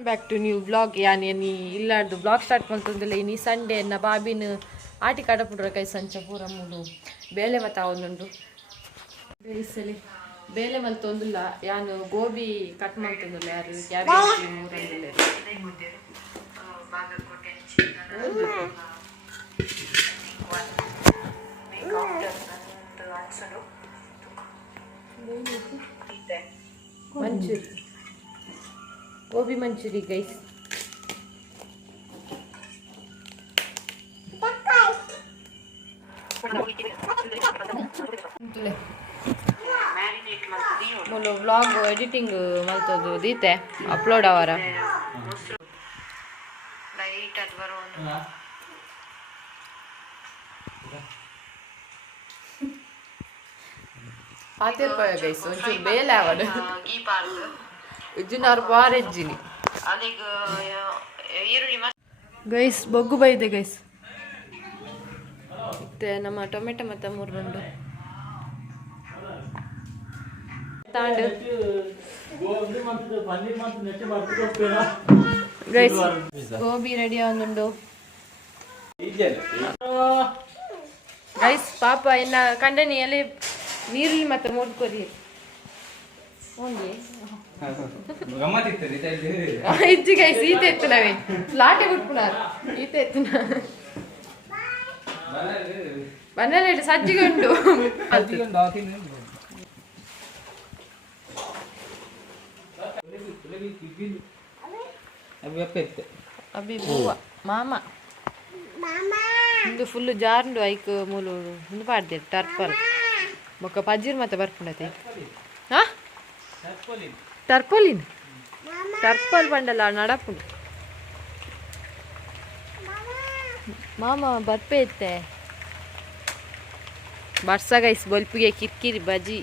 Back to new blog ಯಾನ್ ಏನಿ ಇಲ್ಲಾರ್ದು blog start ಮಾಡ್ತಂದಿಲ್ಲ ಇನಿ ಸಂಡೇ ನ ಬಾಬಿನ ಆಟಿ ಕಾಡಪುಡ್ರ ಕೈ ಸಂಚ ಪೂರ ಮೂಲು ಬೇಲೆ ಮತ್ತ ಅವನುಂಡು ಬೇಲೆ ಬೇಳೆ ಮಲ್ತೊಂದಿಲ್ಲ ಯಾನು ಗೋಬಿ ಕಟ್ ಮಾಡ್ತಂದಿಲ್ಲ ಯಾರು ಮೂರಂದಿಲ್ಲ ಮಂಚೂರಿ ಗೋಬಿ ಮಂಚೂರಿ ಗೈಸ್ ಮೊಲು ವ್ಲಾಗ್ ಎಡಿಟಿಂಗ್ ಮಲ್ತದ್ದು ದೀತೆ ಅಪ್ಲೋಡ್ ಅವರ ಲೈಟ್ ಅದು ಬರೋ ಒಂದು ಪಾತಿರ್ಪಾಯ ಗೈಸ್ ಒಂಚೂರು ಬೇಲೆ ಅವಡು ಈ ಪಾರ್ಕ್ ಇಜ್ಜಿನಾರು ಈರುಳ್ಳಿ ಮಸ್ತ್ ಗೈಸ್ ಬೊಗ್ಗು ಬೈದೆ ಗೈಸ್. ಮತ್ತೆ ನಮ್ಮ ಟೊಮೆಟೊ ಮತ್ತೆ ಮೂರುಂಡು ತಾಂಡು. ಗೈಸ್ ಗೋಬಿ ರೆಡಿ ಆಗುಂಡು. ಗೈಸ್ ಪಾಪ ಇನ್ನ ಕಂಡನಿ ಎಲೆ ನೀರುಳ್ಳಿ ಮತ್ತೆ ಮೂಡ್ಕೊರಿ ಹೋಗಿ ನಾವೇ. ಲಾಟೆ ಎತ್ತು ಬನ್ನಲ್ಲ ಇಟ್ಟು ಸಜ್ಜಿಗೆ ಉಂಟು. ಅಬ್ಬಿ ಬೂವ ಮಾಮ. ಇಂದು ಫುಲ್ ಜಾರ್ಂಡು ಐಕ್ ಮೂಲು ಮುಂದೆ ಪಾಡ್ದೆ ಟರ್ಪಲ್ ಬೊಕ್ಕ ಪಜ್ಜಿರ್ ಮತ್ತೆ ಬರ್ಪುಂಡತೆ. ಹಾ? ಟರ್ಪಲಿನ್ ಟರ್ಪಲ್ ಬಂಡಲ್ಲ ನಡಪುಂಡು ಮಾಮ ಬರ್ಪೆ ಇತ್ತೆ? ಬರ್ಸ ಗೈಸ್ ಬಲ್ಪಿಗೆ ಕಿರ್ಕಿರಿ ಬಜಿ.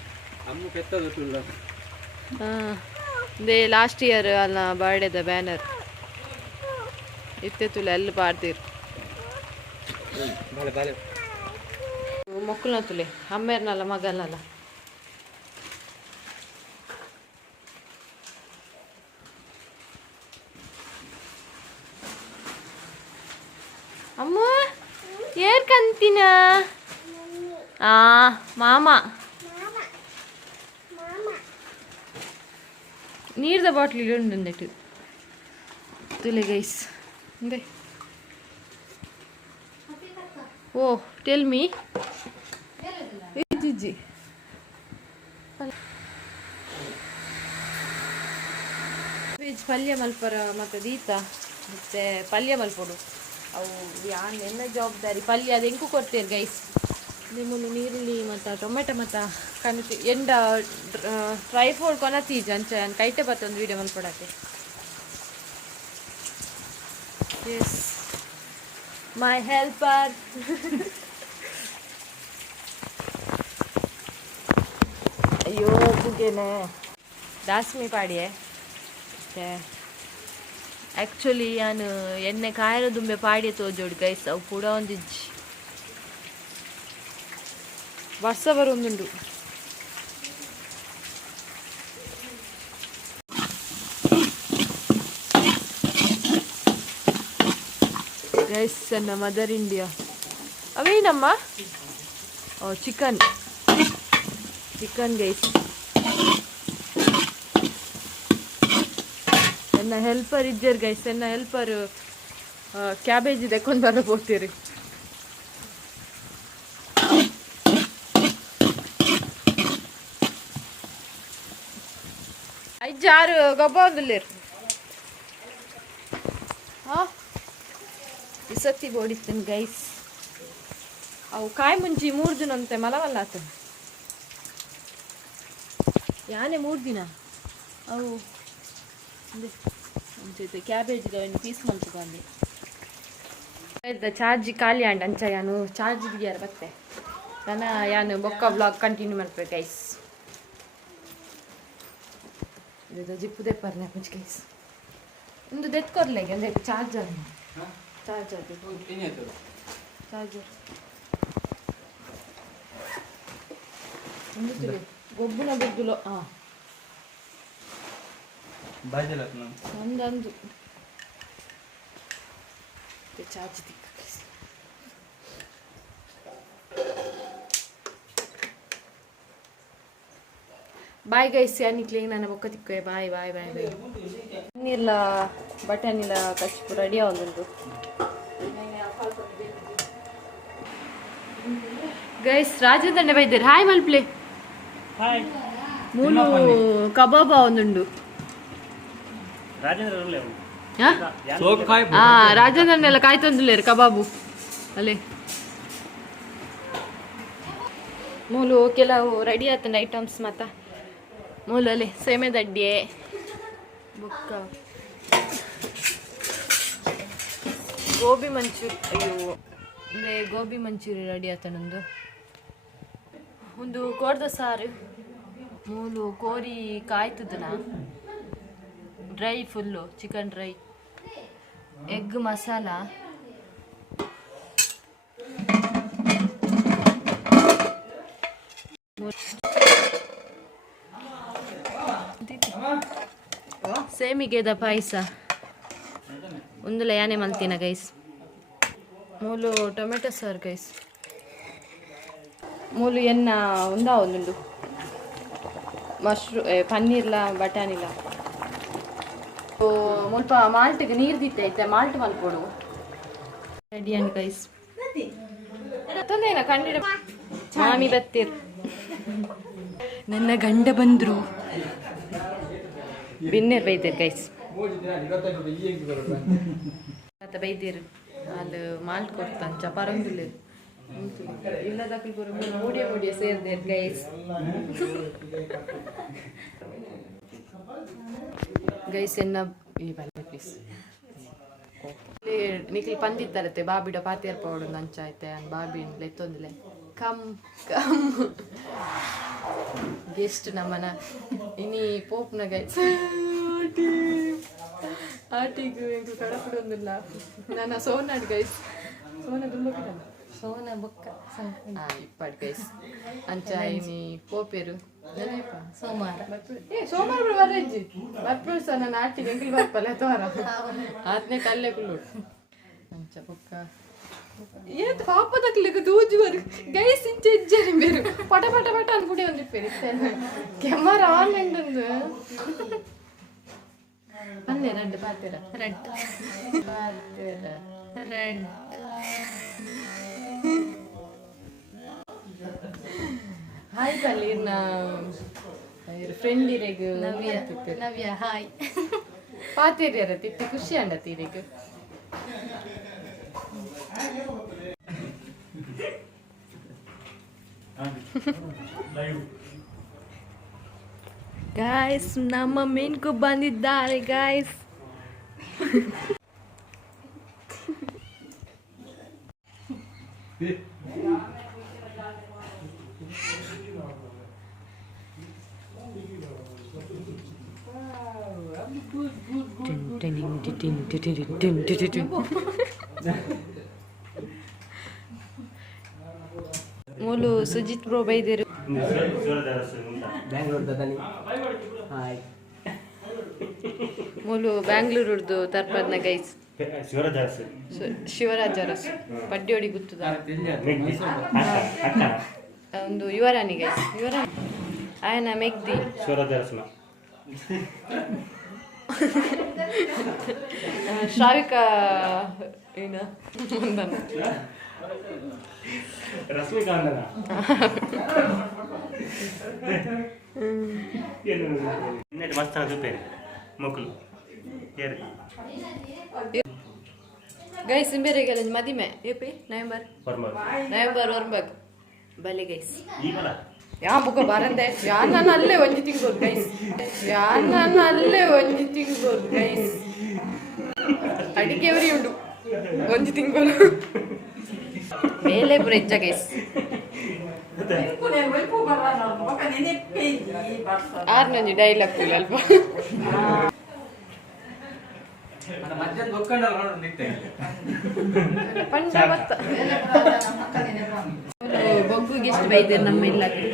ದೇ ಲಾಸ್ಟ್ ಇಯರ್ ಅಲ್ಲ ಬರ್ಡೇದ ಬ್ಯಾನರ್ ಇತ್ತೆ ಇತ್ತೆತ್ತುಲ ಎಲ್ಲ ಬಾರ್ದಿರು ಮೊಕ್ಕಲ್ನ ತುಲೆ ಅಮ್ಮೇರ್ನಲ್ಲ ಮಗನಲ್ಲ ಅಮ್ಮ ಏರ್ ಕಂತಿನ ಆ ಮಾಮ ನೀರ್ದ ಬಾಟ್ಲಿ ಉಂಡು ಒಂದೆಟ್ಟು ತುಲೆ ಗೈಸ್ ಅಂದೆ ಓ ಟೆಲ್ ಮೀ ಜಿಜ್ಜಿ ವೆಜ್ ಪಲ್ಯ ಮಲ್ಪರ ಮತ್ತು ದೀತ ಮತ್ತೆ ಪಲ್ಯ ಮಲ್ಪೊಡು ಅವು ಯಾನ್ ಎನ್ನ ಜವಾಬ್ದಾರಿ? ಪಲ್ಯ ಅದು ಎಂಕು ಕೊಡ್ತೀರಿ ಗೈಸ್ ನಿಮ್ಮನ್ನು ನೀರುಳ್ಳಿ ಮತ್ತು ಟೊಮೆಟೊ ಮತ್ತು ಕಣಕ್ಕೆ ಎಂಡ ಡ್ರೈ ಫೋಡ್ ಕೊನತೀಜ್ ಅಂಚ ಕೈಟೆ ಬತ್ತೊಂದು ವೀಡಿಯೋ ಕೊಡೋಕ್ಕೆ. ಎಸ್ ಮೈ ಹೆಲ್ಪರ್ ಅಯ್ಯೋ ಬುಗ್ಗೆನೆ ದಾಸ್ಮಿ ಪಾಡಿಯೇ ಮತ್ತೆ ಆ್ಯಕ್ಚುಲಿ ನಾನು ಎಣ್ಣೆ ಕಾಯರ ದುಂಬೆ ಪಾಡಿ ತೋಜೋಡು ಗೈಸ್ ಅವು ಕೂಡ ಒಂದಿಜ್ಜಿ ವರ್ಷ ಬರೊಂದುಂಡು ಗೈಸ್ ಅನ್ನ ಮದರ್ ಇಂಡಿಯಾ ಅವೇನಮ್ಮ ಚಿಕನ್ ಚಿಕನ್ ಗೈಸ್ ನನ್ನ ಹೆಲ್ಪರ್ ಇದ್ದೀರಿ ಗೈಸ್ ನನ್ನ ಹೆಲ್ಪರ್ ಕ್ಯಾಬೇಜ್ ತೆಕೊಂಡು ಬರಬೋತೀರಿ ಐಜಾರು ಗೊಬ್ಬ ಒಂದಿಲ್ಲಿರು ಹಾ ಈ ಸತಿ ಬೋಡಿಸ್ತೇನೆ ಗೈಸ್ ಅವು ಕಾಯಿ ಮುಂಚಿ ಮೂರು ದಿನ ಅಂತೆ ಮಲವಲ್ಲ ಆತ ಯಾನೇ ಮೂರು ದಿನ? ಅವು ಜೊತೆ ಕ್ಯಾಬೇಜ್ ಒಂದು ಪೀಸ್ ಮಾಡ್ಕೊಂಡು ಇದ್ದ ಚಾರ್ಜ್ ಖಾಲಿ ಆಂಡ್ ಅಂಚ ಯಾನು ಚಾರ್ಜ್ ಯಾರು ಬತ್ತೆ ನನ್ನ ಯಾನು ಬೊಕ್ಕ ಬ್ಲಾಗ್ ಕಂಟಿನ್ಯೂ ಮಾಡ್ಬೇಕು ಗೈಸ್ ಇದು ಜಿಪ್ಪು ಪರ್ನೆ ಪಂಚ್ ಕೈಸ್ ಒಂದು ದೆತ್ಕೊರ್ಲೆಗೆ ಅಂದ್ರೆ ಚಾರ್ಜರ್ ಚಾರ್ಜರ್ ಚಾರ್ಜರ್ ಒಂದು ಗೊಬ್ಬುನ ಬುದ್ದುಲು ಹಾಂ. ಒಂದೊಂದು. ಚಾಚಿ ತಿಕ್ಕ ಬಾಯ್ ಗೈಸ್ ಕ್ಲೀನ್ ನನ್ನ ಬೊಕ್ಕ ತಿಕ್ಕುವೆ ಬಾಯ್ ಬಾಯ್ ಬಾಯ್ ಬಾಯ್. ನೀರ್ಲ ಬಟನ್ ಇಲ್ಲ ಕಷ್ಟ ರೆಡಿ ಆಗೊಂದು ಗೈಸ್ ರಾಜೇಂದ್ರನೆ ಬೈದ್ದಾರೆ ಹಾಯ್ ಮಲ್ಪ್ಲೆ. ಮೂಲು ಕಬಾಬ ಒಂದುಂಡು ರಾಜೇಂದ್ರ ಕಾಯ್ ಕಾಯ್ತಂದುಲೇರು ಕಬಾಬು. ಅಲ್ಲೇ. ಮೂಲು ಕೆಲವು ರೆಡಿ ಆತನ ಐಟಮ್ಸ್ ಮತ್ತ ಮೂಲು ಅಲ್ಲಿ ಸೇಮೆ ದಡ್ಡಿಯೇ ಬುಕ್ಕ. ಗೋಬಿ ಮಂಚೂರಿ ಅಯ್ಯೋ. ಅಂದ್ರೆ ಗೋಬಿ ಮಂಚೂರಿ ರೆಡಿ ಆತನೊಂದು ಒಂದು ಕೋಡ್ದ ಸಾರು. ಮೂಲು ಕೋರಿ ಕಾಯ್ತದನ? Dry full chicken dry egg masala ಸೇಮಿಗೆದ ಪಾಯಸ. ಒಂದು ಯಾನೆ ಮಲ್ತಿನ ಗೈಸ್ ಮೂಲು ಟೊಮೆಟೊ ಸಾರು ಗೈಸ್ ಮೂಲು ಎನ್ನ ಒಂದಾ ಒಂದುಂಡು ಮಶ್ರೂ ಪನ್ನೀರ್ಲ ಬಟಾಣಿಲ ಮುಲ್ಪ ಮಾಲ್ಟ್ಗೆ ನೀರು ಐತೆ ಮಾಲ್ಟ್ ಮಲ್ಪೊಡು ರೆಡಿ ಅಂಡ್ ಗೈಸ್ ತಂದೇನ ಕಣ್ಣಿಡ ಮಾಮಿ ಬತ್ತಿರ್. ನನ್ನ ಗಂಡ ಬಂದ್ರು. ಬಿನ್ನೇರ್ ಬೈದಿರ್ ಗೈಸ್ ಆತ ಬೈದೇರು. ಅಲ್ಲಿ ಮಾಲ್ಟ್ ಕೊಡ್ತಾನೆ ಚಪಾರಂಗಿಲ್ಲ ಇಲ್ಲದಕ್ಕೆ ಮೂಡಿಯ ಮೂಡಿಯ ಸೇರ್ದೇರ್ ಗೈಸ್ ಗೈಸ್ ಬಲ್ಲೆ ಪ್ಲೀಸ್ ನಿಖಿಲ್ ಪಂದಿತ್ತಾರತ್ತೆ ಬಾಬಿಡ ಪಾತಿಯರ್ ಪೌಡು ನಂಚಾಯ್ತೆ ಅನ್ ಬಾಬಿ ಲೆತ್ತೊಂದಿಲೆ ಕಮ್ ಕಮ್. ಗೆಸ್ಟ್ ನಮ್ಮನ ಇನಿ ಪೋಪ್ನ ಗೈಸ್ ಆಟಿಗೂ ಎಂಕು ಕಡಪಡೊಂದಿಲ್ಲ ನನ್ನ ಸೋನಾಡ್ ಗೈಸ್ ಸೋನ ತುಂಬ ಕಿಡ ಸೋನ ಬೊಕ್ಕ. ಆ ಇಪ್ಪಡ್ ಗೈಸ್ ಅಂಚ ಇನಿ ಪೋಪೇರು ಸೋಮವಾರ. ಏ ಸೋಮವಾರ ಬಿಡು ಬರಜ್ಜಿ ಬರ್ಪುಳು ಸಹ ನನ್ನ ಆಟಿಗೆ ಎಂಗಿಲ್ ಬರ್ಪಲ್ಲ ತೋರ ಆತ್ನೆ ಕಲ್ಲೆ ಕುಲ್ಲು ಅಂಚ ಬೊಕ್ಕ. ಏತ್ ಪಾಪ ತಕ್ಲಿಕ್ಕೆ ದೂಜುವರು ಗೈಸ್ ಇಂಚೆ ಇಜ್ಜರಿ ಬೇರು. ಪಟ ಪಟ ಪಟ ಅನ್ಕುಡಿ ಒಂದಿಪ್ಪೇರಿ ಕೆಮ್ಮರ ಆನ್ ಉಂಡು ಬಂದೆ ರೆಡ್ ಪಾತಿರ. ರೆಡ್ ಪಾತಿರ. ರೆಡ್. ಹಾಯ್ ಕಲ್ಲೀರ್ನ ಫ್ರೆಂಡ್ ಇರೆಗ್ ನವ್ಯ ನವ್ಯ ಹಾಯ್ ಪಾತಿರ್ಯಾರ ತಿತ್ತಿ ಖುಷಿ ಅಂಡತಿ ಇರೆಗ್. ಗಾಯ್ಸ್ ನಮ್ಮ ಮೀನ್ಕು ಬಂದಿದ್ದಾರೆ ಗಾಯ್ಸ್ ಮೂಲು ಸುಜಿತ್ ಬ್ರೋ ಬೈದಿರು. ಮೂಲು ಬ್ಯಾಂಗ್ಳೂರ್ದು ತರ್ಪದ್ನ ಗೈಸ್ ಶಿವರಾಜ್ ಅರಸು ಪಡ್ಡಿಯೋಡಿ ಗುತ್ತದ. ಒಂದು ಯುವರಾಣಿ ಗೈಸ್ ಯುವರಾಣಿ. ಆಯನ ಮೆಗ್ದಿ. ಶಾವಿಕ ಏನ? ಬಂದನ ರಶ್ಮಿಕಾ ಅಂದನ ಮಸ್ತ್ ಅದು ಬೇರೆ ಮಕ್ಕಳು ಏರಿ. ಗೈಸ್ ಬೇರೆ ಮದಿಮೆ. ಯು ನವೆಂಬರ್ ನವೆಂಬರ್ ಬಲಿ ಗೈಸ್ ಈಗಲ್ಲ? ಯಾ ಬುಕ್ಕ ಬರಂದೆ? ಯಾರು ನಾನು ಅಲ್ಲೇ ಒಂಜಿ ತಿಂಗೋರು ಗೈಸ್. ಯಾರು ನಾನು ಅಲ್ಲೇ ಒಂಜಿ ತಿಂಗೋರು ಗೈಸ್. ಅಡಿಗೆವರಿ ಉಂಡು. ಒಂಜಿ ತಿಂಗಳು. ಮೇಲೆ ಪುರ ಗೈಸ್. ಗೈಸ್ ಆರ್ನೊಂಜಿ ಡೈಲಾಗ್ ಕೂಲ್ ಅಲ್ಪ. ಮಧ್ಯಾಹ್ನ ಬೊಗ್ಗುಗೆ ಎಷ್ಟು ಬೈತಾರೆ ನಮ್ಮ ಇಲ್ಲಕ್ಕೆ.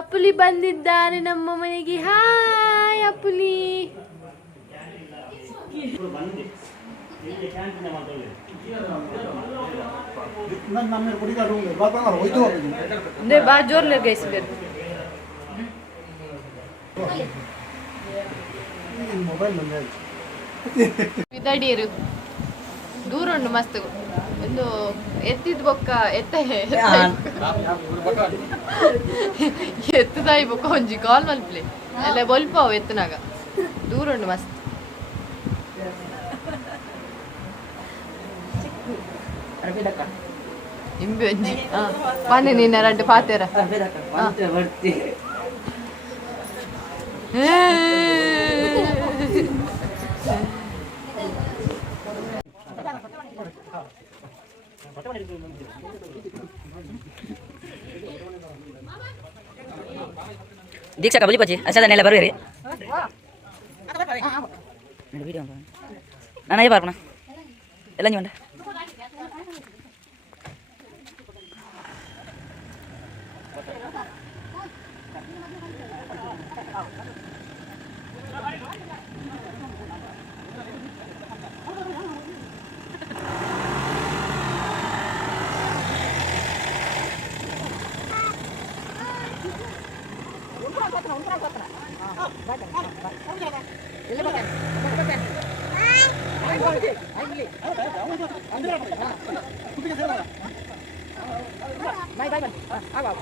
ಅಪ್ಪುಲಿ ಬಂದಿದ್ದಾನೆ ನಮ್ಮ ಮನೆಗೆ. ಹಾಯ್ ಅಪ್ಪುಲಿ. ಬಾ ಜೋರ್ಲೆ ಗೈಸ್ ಬೇರೆ. ಮೊಬೈಲ್ ಬಂದೆ ವಿದಡಿಯರು ದೂರ ಉಂಡು ಮಸ್ತ್ ಒಂದು ಎತ್ತಿದ ಬೊಕ್ಕ ಎತ್ತ. ಎತ್ತದಾಯಿ ಬೊಕ್ಕ ಒಂಜಿ ಕಾಲ್ ಮಲ್ಪಲೆ. ಎಲ್ಲ ಒಲ್ಪ ಅವು ಎತ್ತನಾಗ. ದೂರ ಉಂಡು ಮಸ್ತ್. ಇಂಬಿ ಒಂಜಿ. ಪಾನೆ ನೀನ ರಡ್ಡು ಪಾತೇರ. ಹೇ ದೀಕ್ಷಕ ಬಲಿಪಚ್ಚಿ ಅಸದನ್ನೆಲ್ಲ ಬರುವಿರಿ ವಿಡಿಯೋ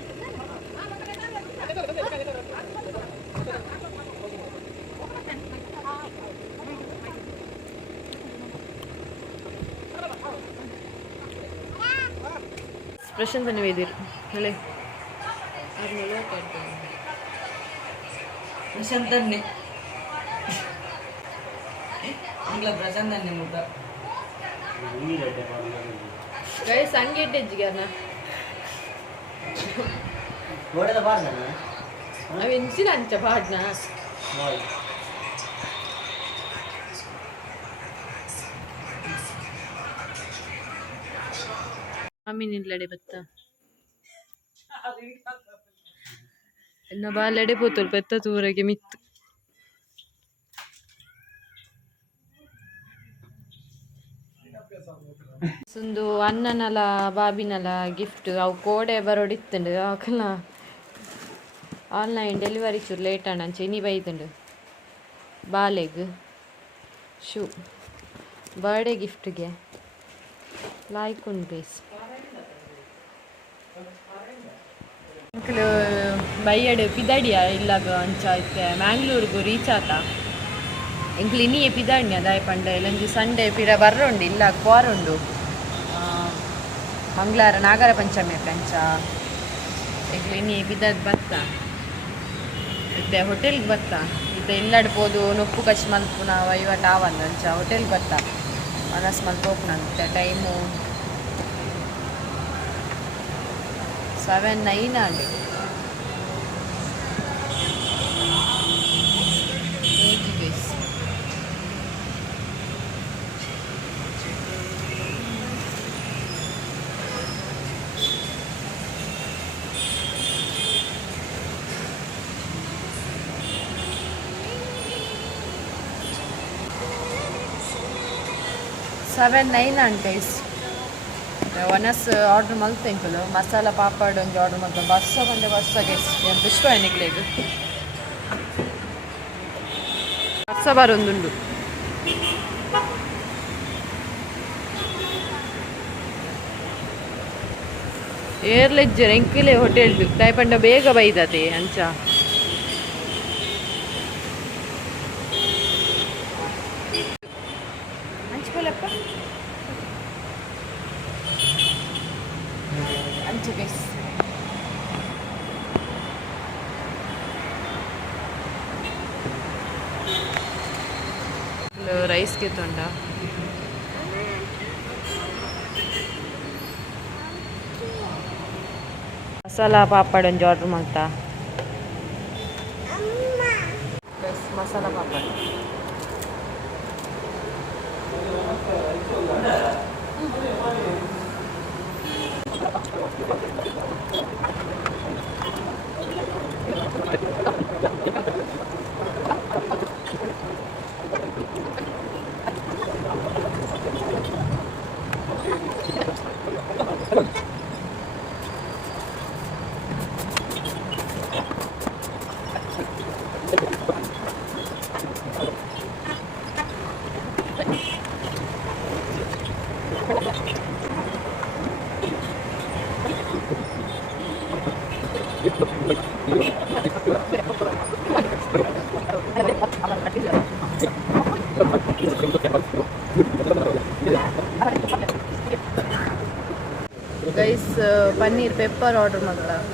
ప్రశ్న పని వేదిరు అలే అర్నలో కడతాను ప్రశాంత్ అన్ని ఇంట్లో ప్రశాంత్ అన్ని ముద్ద గైస్ సంగీట్ ఎజ్జిగానా గోడల పాడనా అవి ఇంచి లంచ పాడినా ಆಮೀನಿಲ್ಲಡೆ ಬತ್ತ? ಎನ್ನ ಬಾಲೆಡೆ ಪೋತುಲ್, ಬೆತ್ತ ತೂರಗೆ ಮಿತ್ತು. ಸುಂದು ಅಣ್ಣನಲ ಬಾಬಿನಲ ಗಿಫ್ಟ್ ಅವು ಕೋಡೆ ಬರೋಡಿತ್ತುಂಡು ಅವಕಲ್ಲ ಆನ್ಲೈನ್ ಡೆಲಿವರಿ ಚೂರು ಲೇಟ್ ಅಣ್ಣ ನೀ ಬೈತುಂಡು. ಬಾಲೆಗ್, ಶೂ. ಬರ್ಡೇ ಗಿಫ್ಟ್ಗೆ ಲೈಕ್ ಉಂಡು ಬೇಸ್ ಅಂಕಲ್ ಬೈಯಡ್ ಪಿದಾಡಿಯ ಇಲ್ಲಾಗ ಅಂಚ ಐತೆ ಮ್ಯಾಂಗ್ಳೂರ್ಗು ರೀಚ್ ಆತ ಎಂಕ್ಲು ಇನ್ನಿಯೇ ಪಿದಾಡ್ನಿ ಅದಾಯ ಪಂಡ ಇಲ್ಲೊಂದು ಸಂಡೆ ಪಿರ ಬರ್ರೋಂಡು ಇಲ್ಲ ಕೋರುಂಡು ಮಂಗಳವಾರ ನಾಗರ ಪಂಚಮಿ ಪಂಚ ಎಂಕ್ಲು ಇನ್ನಿಯೇ ಪಿದಾದ್ ಬತ್ತ. ಇತ್ತೆ ಹೋಟೆಲ್ಗೆ ಬತ್ತ. ಇತ್ತೆ ಇಲ್ಲಾಡ್ಬೋದು ನೊಪ್ಪು ಕಚ್ ಮಲ್ಪುನ ವಹಿವಾಟ ಆವಂದ ಅಂಚ ಹೋಟೆಲ್ಗೆ ಬತ್ತ. ಮನಸ್ ಮಲ್ಪೋಪುನಂತೆ, ಟೈಮು. ಸೆವೆನ್ ನೈನ್ ಆಗಿ ಸೆವೆನ್ ನೈನ್ ಆನ್ ಗೈಸ್ ಒನಸ್ ಆರ್ಡ್ರ್ ಮಲ್ತೆಂಕುಲು ಮಸಾಲ ಪಾಪಡ್ ಒಂಜಿ ಆರ್ಡ್ರ್ ಮಲ್ತ ಬಸ್ಸ ಬಂದೆ ಎಂತ ಇಷ್ಟ ಎನಿಕ್ಲೆಗ್ ಬಸ್ಸ ಬರೊಂದುಂಡು ಏರ್ಲೆಜ್ಜರ್ ಎಂಕಿಲೆ ಹೋಟೆಲ್ಡು ದಯಪಂಡ ಬೇಗ ಬೈದತೆ ಅಂಚ. Masalah apa padaanjur papa dan jodoh mata masala. Paneer pepper order பண்ணுறேன்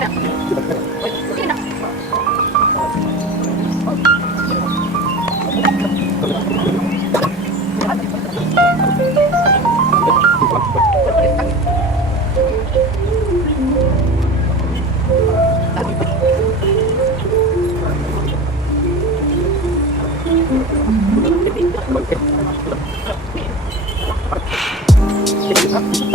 Thank you. Huh?